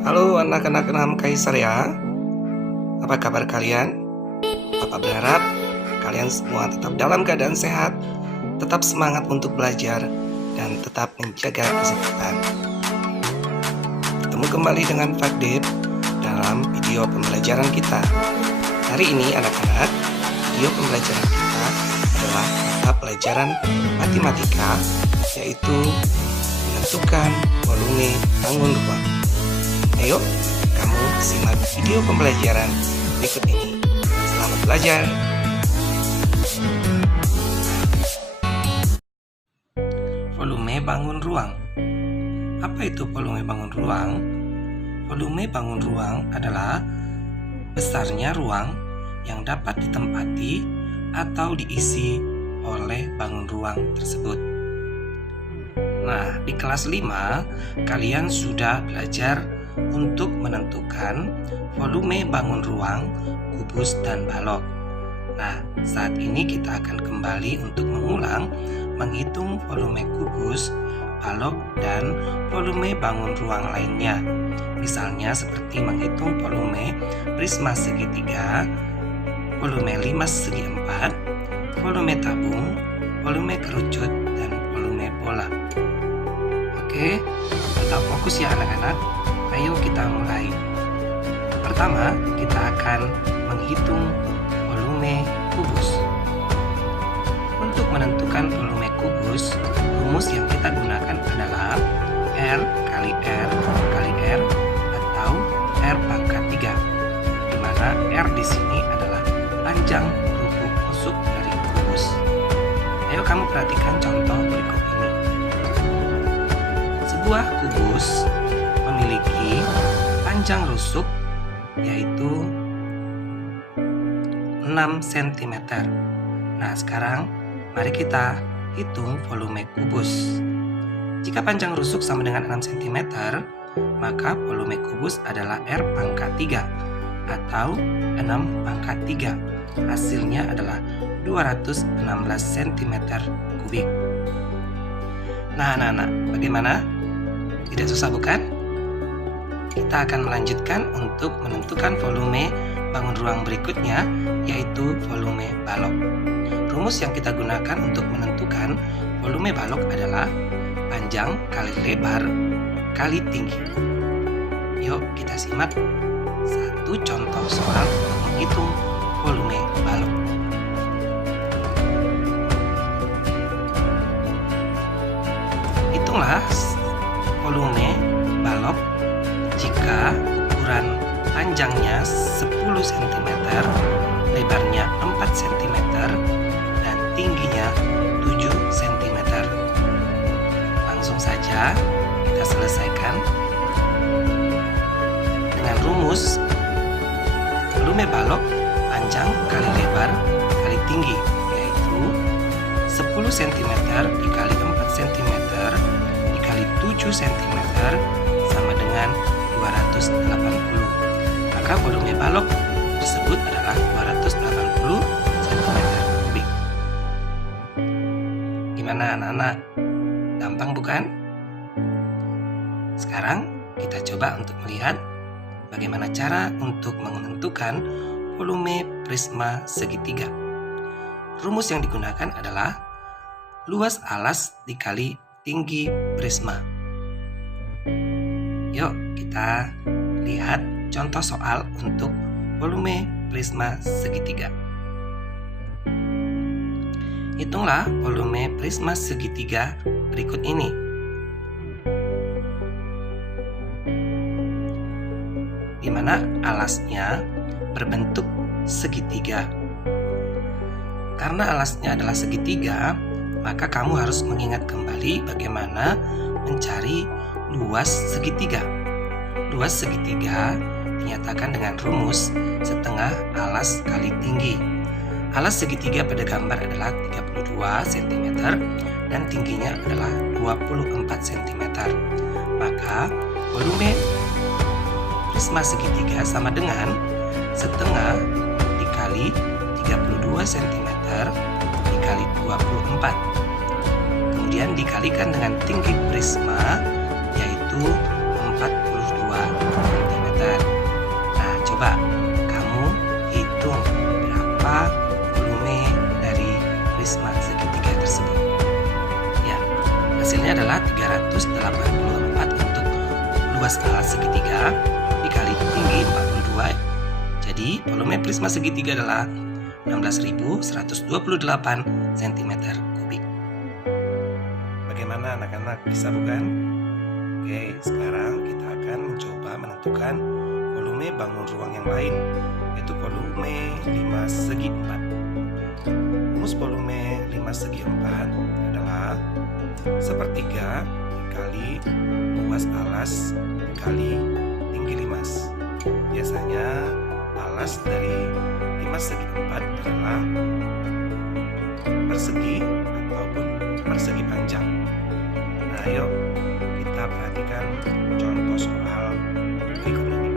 Halo anak-anak 6 Kaisar ya. Apa kabar kalian? Papa berharap kalian semua tetap dalam keadaan sehat, tetap semangat untuk belajar, dan tetap menjaga kesehatan. Bertemu kembali dengan Fakdip dalam video pembelajaran kita. Hari ini anak-anak, video pembelajaran kita adalah mata pelajaran matematika, yaitu menentukan volume bangun ruang. Ayo, kamu simak video pembelajaran berikut ini. Selamat belajar! Volume bangun ruang. Apa itu volume bangun ruang? Volume bangun ruang adalah besarnya ruang yang dapat ditempati atau diisi oleh bangun ruang tersebut. Nah, di kelas 5 kalian sudah belajar untuk menentukan volume bangun ruang, kubus, dan balok. Nah, saat ini kita akan kembali untuk mengulang menghitung volume kubus, balok, dan volume bangun ruang lainnya. Misalnya seperti menghitung volume prisma segitiga, volume 5 segi 4, volume tabung, volume kerucut, dan volume bola. Oke, tetap fokus ya anak-anak. Ayo kita mulai. Pertama, kita akan menghitung volume kubus. Untuk menentukan volume kubus, rumus yang kita gunakan adalah R kali R kali R atau R pangkat 3, di mana R di sini adalah panjang rubuk rusuk dari kubus. Ayo kamu perhatikan contoh berikut ini. Sebuah kubus memiliki panjang rusuk yaitu 6 cm. Nah, sekarang mari kita hitung volume kubus. Jika panjang rusuk sama dengan 6 cm, maka volume kubus adalah R pangkat 3 atau 6 pangkat 3. Hasilnya adalah 216 cm kubik. Nah, bagaimana? Tidak susah bukan? Kita akan melanjutkan untuk menentukan volume bangun ruang berikutnya, yaitu volume balok. Rumus yang kita gunakan untuk menentukan volume balok adalah panjang kali lebar kali tinggi. Yuk kita simak satu contoh soal untuk menghitung volume balok. Hitunglah volume balok jika ukuran panjangnya 10 cm, lebarnya 4 cm, dan tingginya 7 cm. Langsung saja kita selesaikan dengan rumus volume balok panjang kali lebar kali tinggi, yaitu 10 cm dikali 4 cm dikali 7 cm sama dengan 280. Maka volume balok tersebut adalah 280 cm kubik. Gimana anak-anak? Gampang bukan? Sekarang kita coba untuk melihat bagaimana cara untuk menentukan volume prisma segitiga. Rumus yang digunakan adalah luas alas dikali tinggi prisma. Yuk kita lihat contoh soal untuk volume prisma segitiga. Hitunglah volume prisma segitiga berikut ini. Di mana alasnya berbentuk segitiga. Karena alasnya adalah segitiga, maka kamu harus mengingat kembali bagaimana mencari luas segitiga. Luas segitiga dinyatakan dengan rumus setengah alas kali tinggi. Alas segitiga pada gambar adalah 32 cm dan tingginya adalah 24 cm. Maka volume prisma segitiga sama dengan setengah dikali 32 cm dikali 24. Kemudian dikalikan dengan tinggi prisma, yaitu 42 Coba kamu hitung berapa volume dari prisma segitiga tersebut. Ya, hasilnya adalah 384 untuk luas alas segitiga dikali tinggi 42. Jadi volume prisma segitiga adalah 16.128 cm kubik. Bagaimana anak-anak, bisa bukan? Oke, sekarang kita akan mencoba menentukan volume bangun ruang yang lain, yaitu volume 5 segi 4. Rumus volume 5 segi 4 adalah sepertiga dikali luas alas dikali tinggi limas. Biasanya alas dari 5 segi 4 adalah persegi ataupun persegi panjang. Nah, ayo kita perhatikan contoh soal berikut ini.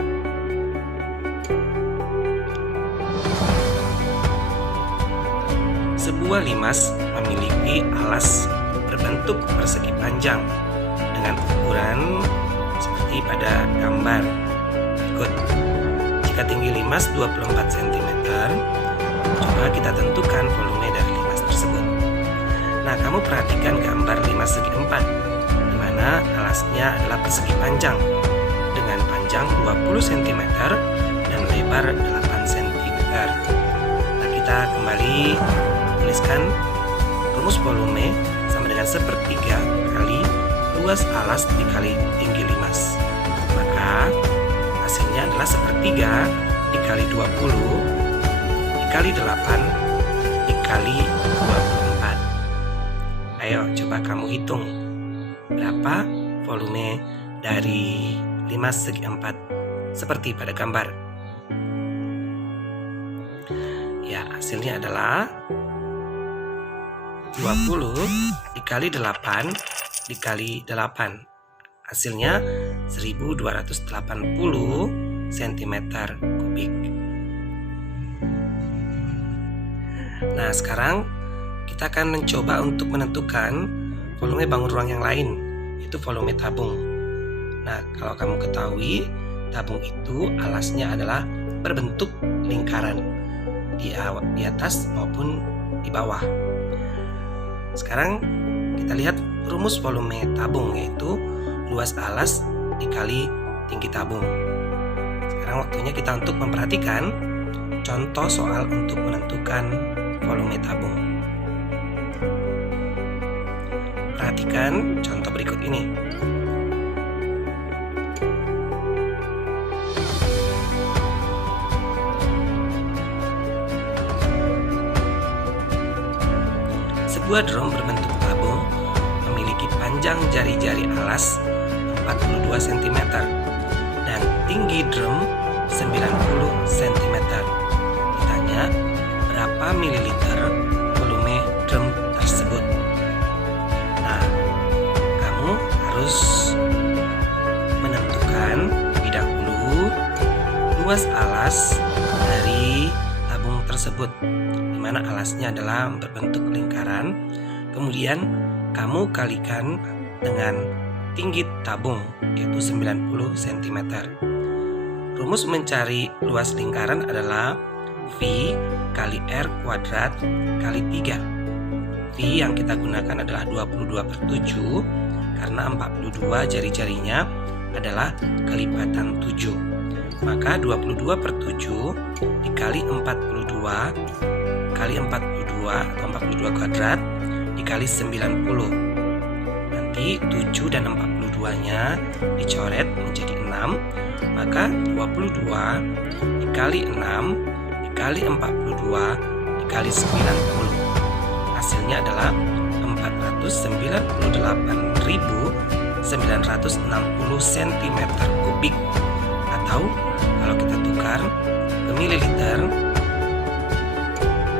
Sebuah limas memiliki alas berbentuk persegi panjang dengan ukuran seperti pada gambar berikut. Jika tinggi limas 24 cm, coba kita tentukan volume dari limas tersebut. Nah, kamu perhatikan gambar limas segi 4, di mana alasnya adalah persegi panjang dengan panjang 20 cm dan lebar 8 cm. Nah, kita kembali tuliskan rumus volume sama dengan sepertiga kali luas alas dikali tinggi limas. Maka hasilnya adalah sepertiga dikali 20 dikali 8 dikali 24. Ayo coba kamu hitung berapa volume dari limas segi 4 seperti pada gambar. Ya, hasilnya adalah 20 dikali 8 dikali 8. Hasilnya 1280 cm kubik. Nah, sekarang kita akan mencoba untuk menentukan volume bangun ruang yang lain, yaitu volume tabung. Nah, kalau kamu ketahui, tabung itu alasnya adalah berbentuk lingkaran di atas maupun di bawah. Sekarang kita lihat rumus volume tabung, yaitu luas alas dikali tinggi tabung. Sekarang waktunya kita untuk memperhatikan contoh soal untuk menentukan volume tabung. Perhatikan contoh berikut ini. Sebuah drum berbentuk tabung memiliki panjang jari-jari alas 42 cm dan tinggi drum 90 cm. Ditanya berapa mililiter volume drum tersebut. Nah, kamu harus menentukan terlebih dahulu luas alas dari tabung tersebut, di mana alasnya adalah berbentuk lingkaran. Kemudian kamu kalikan dengan tinggi tabung, yaitu 90 cm. Rumus mencari luas lingkaran adalah V kali R kuadrat kali 3. V yang kita gunakan adalah 22/7 karena 42 jari-jarinya adalah kelipatan 7. Maka 22/7 dikali 42 kali 42 atau 42 kuadrat dikali 90. Nanti 7 dan 42-nya dicoret menjadi 6. Maka 22 dikali 6 dikali 42 dikali 90. Hasilnya adalah 498.960 cm kubik, atau kalau kita tukar ke mililiter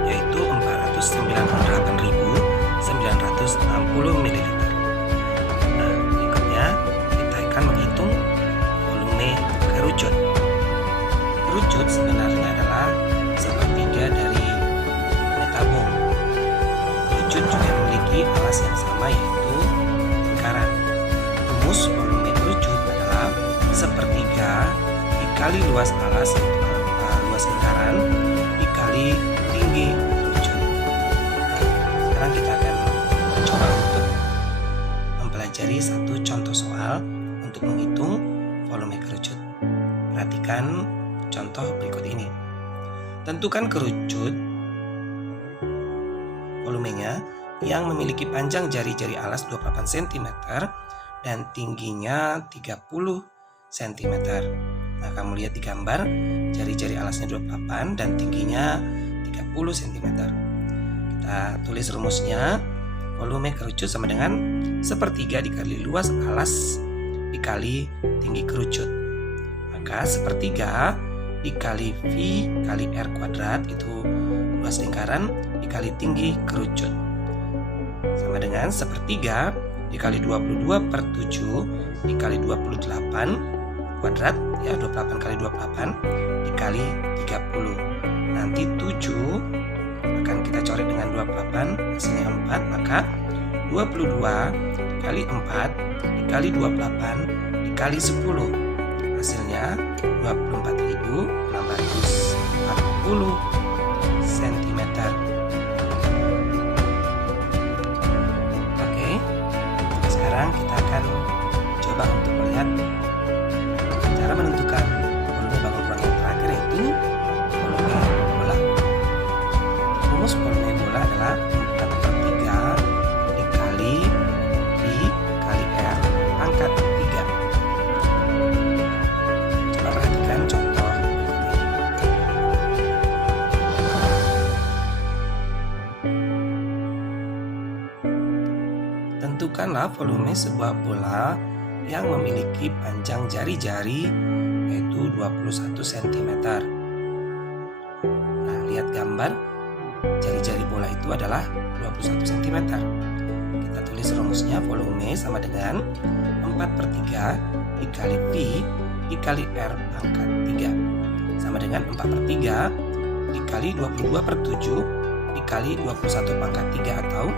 yaitu 498.960 ml. Nah, berikutnya kita akan menghitung volume kerucut. Kerucut sebenarnya adalah sepertiga dari tabung. Kerucut juga memiliki alas yang sama, yaitu lingkaran. Rumus volume kerucut adalah sepertiga dikali dikali luas alas luas lingkaran dikali tinggi kerucut. Sekarang kita akan coba untuk mempelajari satu contoh soal untuk menghitung volume kerucut. Perhatikan contoh berikut ini. Tentukan kerucut volumenya yang memiliki panjang jari-jari alas 28 cm dan tingginya 30 cm. Nah, kamu lihat di gambar, jari-jari alasnya 28 dan tingginya 30 cm. Kita tulis rumusnya. Volume kerucut sama dengan 1/3 dikali luas alas dikali tinggi kerucut. Maka 1/3 dikali V kali R kuadrat, itu luas lingkaran, dikali tinggi kerucut, sama dengan 1/3 dikali 22/7 dikali 28 kuadrat, ya 28 kali 28 dikali 30. Nanti 7 akan kita coret dengan 28, hasilnya 4, maka 22 dikali 4 dikali 28 dikali 10, hasilnya 24.640 cm. Oke, sekarang kita akan coba untuk melihat cara menentukan volume bangun ruang yang terakhir, yaitu volume bola. Rumus volume bola adalah 4/3 dikali V kali R pangkat 3. Coba perhatikan contoh berikut ini. Tentukanlah volume sebuah bola yang memiliki panjang jari-jari yaitu 21 cm. Nah, lihat gambar, jari-jari bola itu adalah 21 cm. Kita tulis rumusnya. Volume sama dengan 4/3 dikali V dikali R pangkat 3, sama dengan 4/3 dikali 22/7 dikali 21 pangkat 3, atau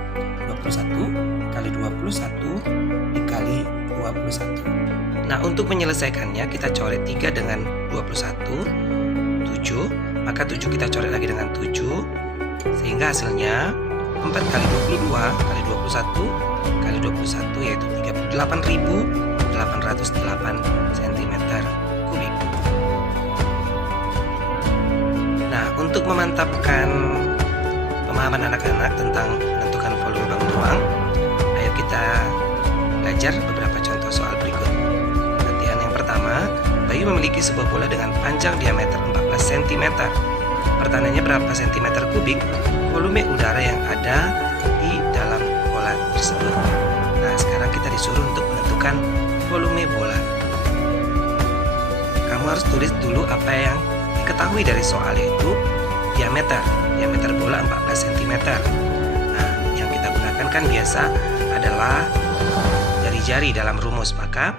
21 kali 21 dikali 21. Nah, untuk menyelesaikannya kita coret 3 dengan 21, 7, maka 7 kita coret lagi dengan 7, sehingga hasilnya 4 kali 22 kali 21 kali 21, yaitu 38.808 cm kubik. Nah, untuk memantapkan pemahaman anak-anak tentang menentukan volume bangun ruang, ayo kita belajar beberapa contoh soal berikut. Latihan yang pertama, Bayu memiliki sebuah bola dengan panjang diameter 14 cm. Pertanyaannya, berapa cm kubik volume udara yang ada di dalam bola tersebut. Nah, sekarang kita disuruh untuk menentukan volume bola. Kamu harus tulis dulu apa yang diketahui dari soal, yaitu diameter bola 14 cm. Nah, yang kita gunakan kan biasa adalah jari-jari dalam rumus, maka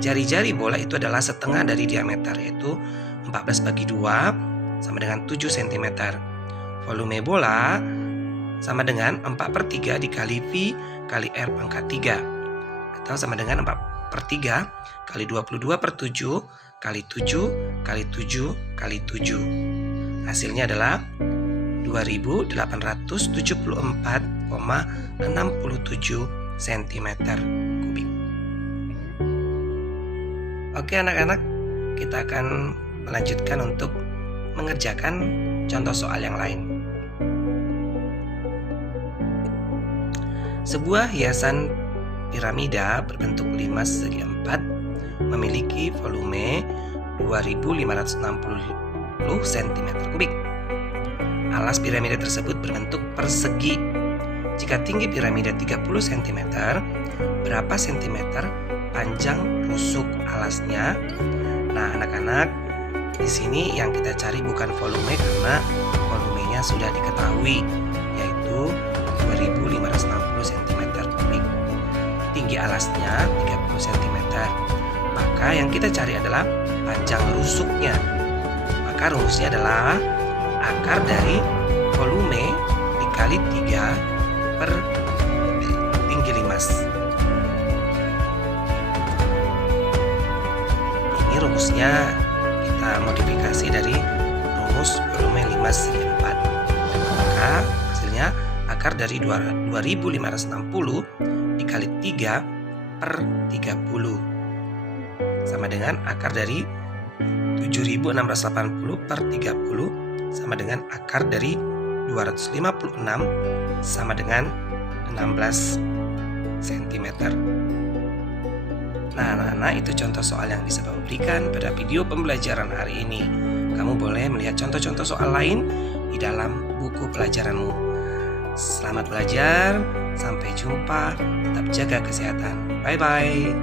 jari-jari bola itu adalah setengah dari diameter, yaitu 14 bagi 2 sama dengan 7 cm. Volume bola sama dengan 4/3 dikali V kali R pangkat 3, atau sama dengan 4/3 kali 22/7 kali 7 kali 7 kali 7. Hasilnya adalah 2874,67 cm kubik. Oke anak-anak, kita akan melanjutkan untuk mengerjakan contoh soal yang lain. Sebuah hiasan piramida berbentuk 5 segi 4 memiliki volume 2560 cm kubik. Alas piramida tersebut berbentuk persegi. Jika tinggi piramida 30 cm, berapa cm panjang rusuk alasnya? Nah, anak-anak, di sini yang kita cari bukan volume, karena volumenya sudah diketahui, yaitu 2560 cm kubik. Tinggi alasnya 30 cm. Maka yang kita cari adalah panjang rusuknya. Maka rumusnya adalah akar dari volume dikali 3 per tinggi 5. Ini rumusnya kita modifikasi dari rumus volume 5 seri 4. Maka hasilnya akar dari 2560 dikali 3 per 30 sama dengan akar dari 7680 per 30 sama dengan akar dari 256 sama dengan 16 cm. Nah, anak-anak, itu contoh soal yang bisa Bapak berikan pada video pembelajaran hari ini. Kamu boleh melihat contoh-contoh soal lain di dalam buku pelajaranmu. Selamat belajar, sampai jumpa, tetap jaga kesehatan. Bye-bye.